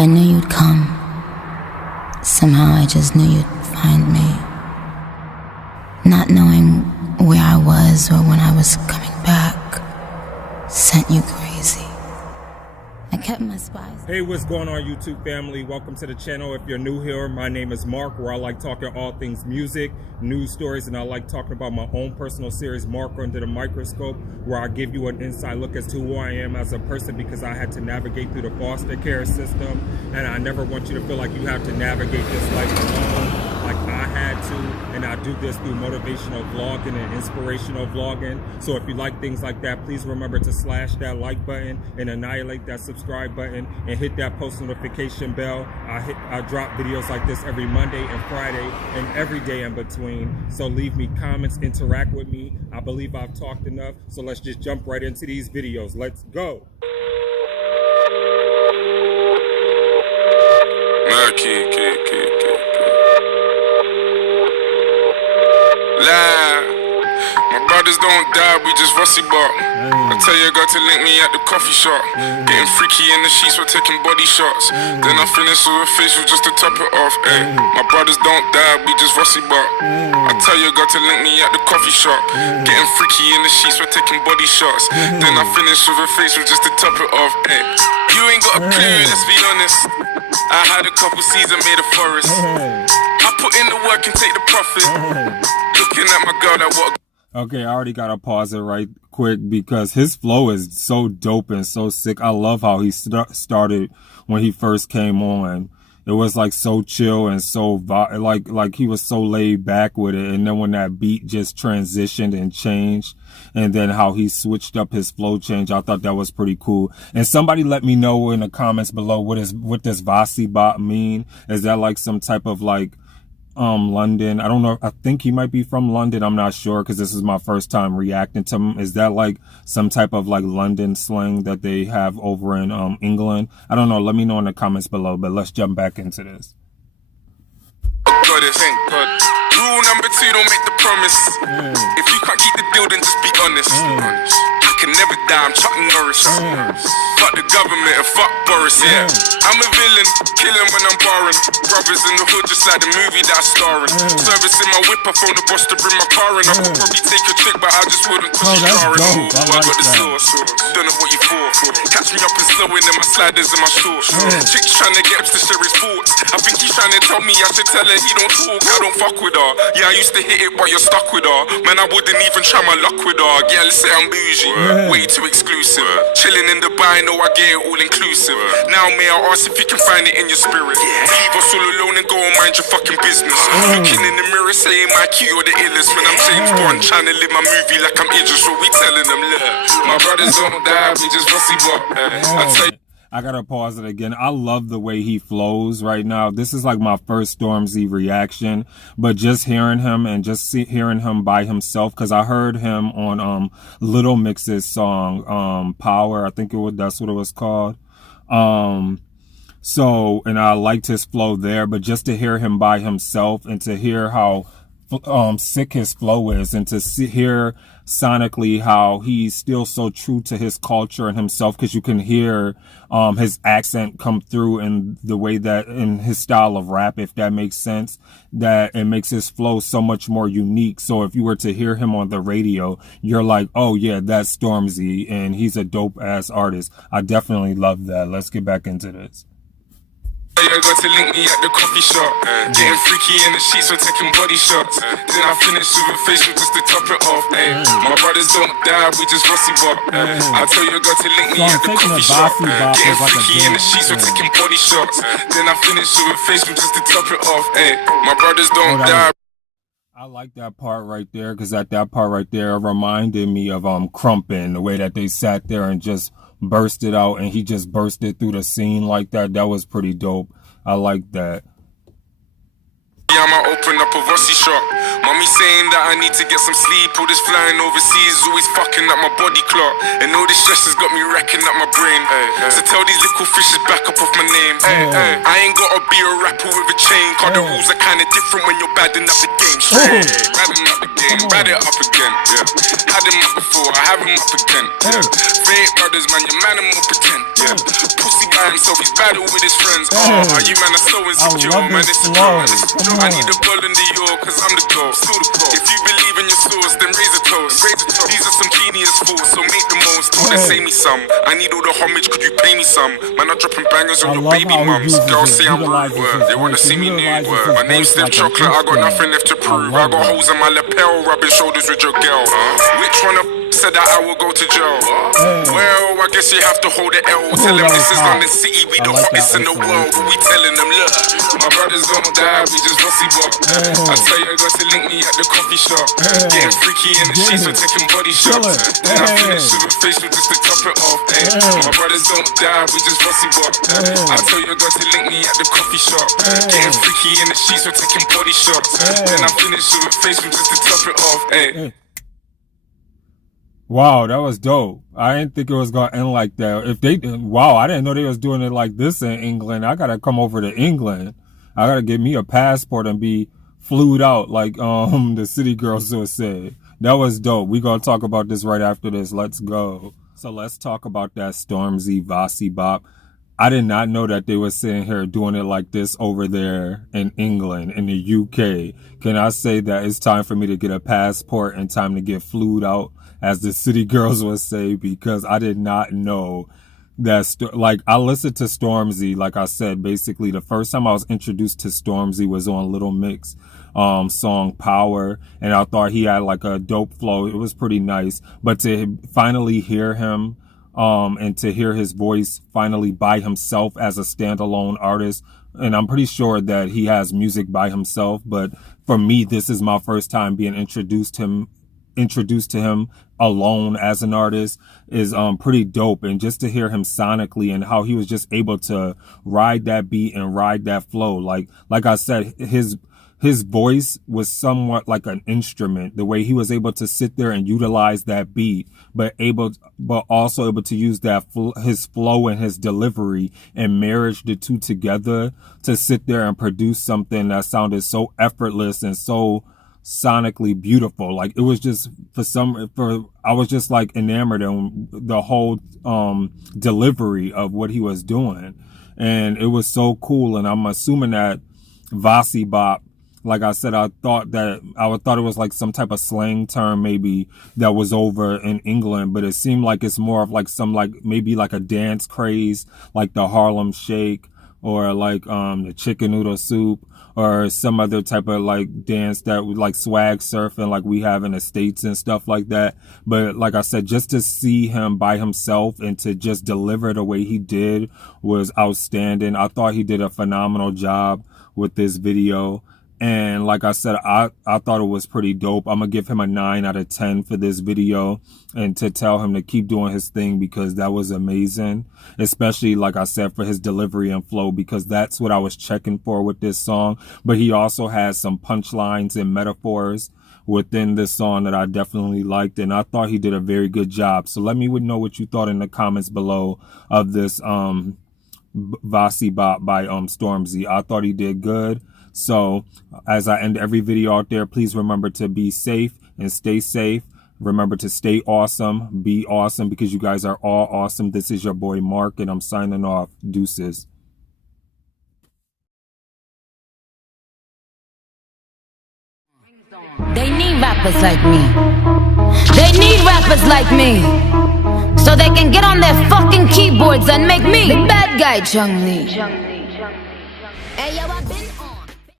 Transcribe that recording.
I knew you'd come. Somehow I just knew you'd find me. Not knowing where I was or when I was coming back sent you crazy. I kept my spies. Hey, what's going on, YouTube family? Welcome to the channel. If you're new here, my name is Mark, where I like talking all things music, news stories, and I like talking about my own personal series, Mark Under the Microscope, where I give you an inside look as to who I am as a person, because I had to navigate through the foster care system, and I never want you to feel like you have to navigate this life alone like I had to. And I do this through motivational vlogging and inspirational vlogging. So if you like things like that, please remember to slash that like button and annihilate that subscribe button and hit that post notification bell. I drop videos like this every Monday and Friday and every day in between. So leave me comments, interact with me. I believe I've talked enough, so let's just jump right into these videos. Let's go. My brothers don't die, we just Vossi Bop. I tell your girl to link me at the coffee shop. Getting freaky in the sheets, we're taking body shots. Then I finish with a facial just to top it off. My brothers don't die, we just Vossi Bop. I tell your girl to link me at the coffee shop. Getting freaky in the sheets, we're taking body shots. Then I finish with a facial just to top it off. You ain't got a clue, let's be honest. I had a couple seeds and made a forest. I put in the work and take the profit. Looking at my girl, that what. Okay, I already gotta pause it right quick because his flow is so dope and so sick. I love how he started when he first came on. It was like so chill and so like he was so laid back with it. And then when that beat just transitioned and changed, and then how he switched up his flow change, I thought that was pretty cool. And somebody let me know in the comments below, what does Vossi Bop mean? Is that like some type of like London? I don't know. I think he might be from London. I'm not sure, because this is my first time reacting to him. Is that like some type of like London slang that they have over in England? I don't know. Let me know in the comments below, but let's jump back into this. Thank God. Rule number 2, don't make the promise. If you can't keep the deal, then just be honest. I can never die, I'm Chuck Norris. Fuck the government and fuck Boris, yeah. I'm a villain, killing when I'm barring. Brothers in the hood, just like the movie that I star in. Servicing my whip, I phone the boss to bring my car in. I could probably take a trick, but I just wouldn't cause you jarring. I got the sauce, don't know what you for. Catch me up and slowing in my sliders and my shorts. Chicks trying to get up to share his thoughts. I think he's trying to tell me I should tell her he don't talk, I don't fuck with her. Yeah, I used to hit it, but you're stuck with her. Man, I wouldn't even try my luck with her. Yeah, let's say I'm bougie, way too exclusive. Chilling in Dubai, know I get it all inclusive. Now may I ask if you can find it in your spirit? Leave us all alone and go and mind your fucking business. Looking in the mirror saying my key, you're the illest. When I'm James Bond trying to live my movie like I'm Idris, so we telling them, look, my brothers don't die, we just Vossi Bop. I gotta pause it again. I love the way he flows right now. This is like my first Stormzy reaction, but just hearing him and just hearing him by himself, because I heard him on Little Mix's song Power. I think that's what it was called. So, and I liked his flow there, but just to hear him by himself and to hear how sick his flow is, and to hear sonically how he's still so true to his culture and himself, because you can hear his accent come through in the way that, in his style of rap, if that makes sense, that it makes his flow so much more unique. So if you were to hear him on the radio, you're like, oh yeah, that's Stormzy, and he's a dope ass artist. I definitely love that. Let's get back into this. You got to link me at the coffee shop. Getting freaky in the sheets, we're taking body shots. Then I finish with a facial just to top it off. My brothers don't die, we just Vossi Bop. I tell you, got to link me at the coffee shop. Getting freaky in the sheets, we're taking body shots. Then I finish with a facial just to top it off. My brothers don't die. I like that part right there, because that part right there reminded me of Crumpin', the way that they sat there and just burst it out, and he just bursted through the scene like that. That was pretty dope. I like that. Yeah, I'ma open up a Vossi shop. Mommy saying that I need to get some sleep. All this flying overseas is always fucking up my body clock. And all this stress has got me wrecking up my brain. So tell these little fishes back up off my name. I ain't gotta be a rapper with a chain, cause the rules are kinda different when you're badding up the game. Straight, badding up the game, bad it up again, yeah. Had him up before, I have him up again, yeah. Fake brothers, man, your man will pretend, yeah. Pussy by himself, he's battle with his friends. You man are so insecure, man, it's a joke. I need a ball in the York, cause I'm the GOAT. If you believe in your source, then raise a toast. These are some genius fools, so make the most. Don't they say me some? I need all the homage, could you pay me some? Man, I'm dropping bangers on your baby mums. Girls say I'm rude, they wanna see me nude. My name's still chocolate, I got nothing left to prove. I got holes in my lapel, rubbing shoulders with your girl. Which one of said that I will go to jail? Well, I guess you have to hold the L. Tell them this is London City, we the hottest in the world. We telling them, look, my brothers don't die, we just Vossi Bop. I tell you, I got to link me at the coffee shop. Getting freaky in the sheets, we're taking body shots. Then I finish with a facial just to top it off. My brothers don't die, we just Vossi Bop. I tell you, I got to link me at the coffee shop. Getting freaky in the sheets, we're taking body shots. Then I finish with a facial just to top it off. Wow, that was dope. I didn't think it was gonna end like that. Wow, I didn't know they was doing it like this in England. I gotta come over to England. I gotta get me a passport and be flued out like the city girls would say. That was dope. We gonna talk about this right after this. Let's go. So let's talk about that STORMZY Vossi Bop. I did not know that they were sitting here doing it like this over there in England, in the UK. Can I say that it's time for me to get a passport and time to get flued out, as the city girls would say, because I did not know that, like, I listened to STORMZY, like I said, basically the first time I was introduced to STORMZY was on Little Mix song Power, and I thought he had like a dope flow. It was pretty nice, but to finally hear him and to hear his voice finally by himself as a standalone artist, and I'm pretty sure that he has music by himself, but for me, this is my first time being introduced to him alone as an artist is pretty dope. And just to hear him sonically and how he was just able to ride that beat and ride that flow, like I said, his voice was somewhat like an instrument, the way he was able to sit there and utilize that beat, but also able to use that his flow and his delivery and marriage the two together to sit there and produce something that sounded so effortless and so sonically beautiful. Like, it was just I was just like enamored on the whole delivery of what he was doing, and it was so cool. And I'm assuming that Vossi Bop, like I said, I thought it was like some type of slang term maybe that was over in England, but it seemed like it's more of like maybe like a dance craze, like the Harlem Shake, or like the chicken noodle soup, or some other type of like dance that would like swag surfing like we have in the States and stuff like that. But like I said, just to see him by himself and to just deliver the way he did was outstanding. I thought he did a phenomenal job with this video. And like I said, I thought it was pretty dope. I'm going to give him a 9 out of 10 for this video, and to tell him to keep doing his thing, because that was amazing. Especially, like I said, for his delivery and flow, because that's what I was checking for with this song. But he also has some punchlines and metaphors within this song that I definitely liked, and I thought he did a very good job. So let me know what you thought in the comments below of this Vossi Bop by STORMZY. I thought he did good. So as I end every video out there, please remember to be safe and stay safe. Remember to stay awesome, be awesome, because you guys are all awesome. This is your boy Mark, and I'm signing off. Deuces. They need rappers like me. They need rappers like me, so they can get on their fucking keyboards and make me the bad guy, Chung Lee. Hey yo, I've been on.